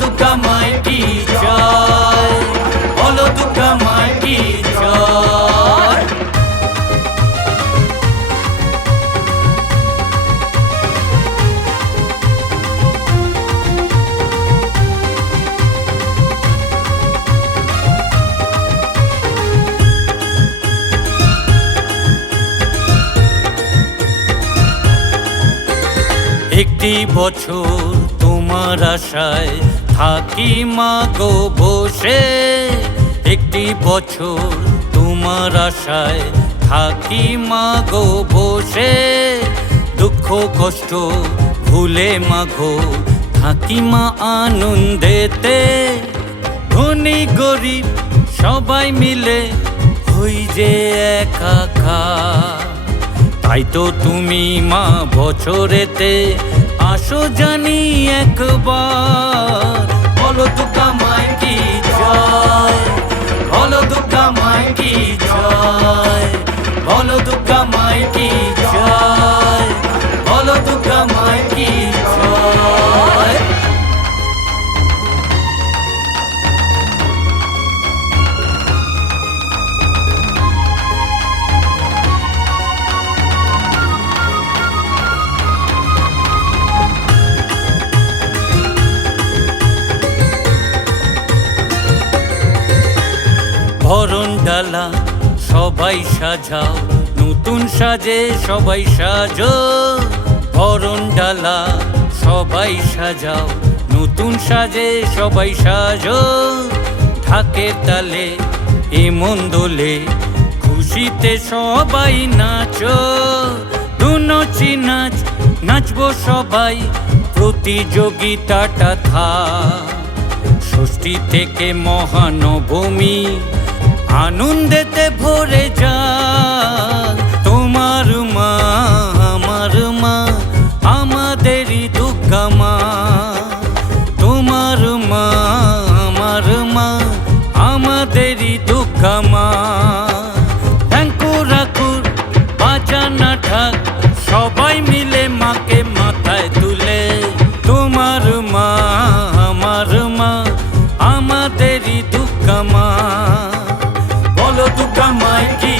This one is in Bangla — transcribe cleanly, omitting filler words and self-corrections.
দুর্গা মাই কি জয়, বলো দুর্গা মাই কি জয়। একটি বছর তোমার আশায় থাকি মা গো বসে, একটি বছর তোমার আশায় থাকি মা গো বসে, দুঃখ কষ্ট ভুলে মাগো থাকি মা আনন্দেতে, ধনী গরিব সবাই মিলে হই যে একাকার। তাই তো তুমি মা বছরেতে আসো জানি একবার, বলো দুর্গা মাই কি জয়, বলো দুর্গা মাই কি জয়, বলো দুর্গা মাই কি জয়, বলো দুর্গা মাই কি জয়। বরণ ডালা সবাই সাজাও, নতুন সাজে সবাই সাজো, বরণ ডালা সবাই সাজাও, নতুন সাজে সবাই সাজো, ঢাকের তালে এমন দোলে খুশিতে সবাই নাচো, দুনচি নাচ নাচবো সবাই, প্রতিযোগিতাটা থাক, ষষ্ঠী থেকে মহানবমী আনন্দেতে ভরে যাক। তোমার মা আমার মা আমাদেরই দুর্গা মা, তোমার মা আমার মা আমাদেরই দুর্গা মা। ঢ্যাঙ্কুরাকুর বাজানা ঢাক সবাই মিলে মাকে মাথায় তুলে, তোমার মা আমার মা আমাদেরই দুর্গা মা, বলো দুর্গা মাই কি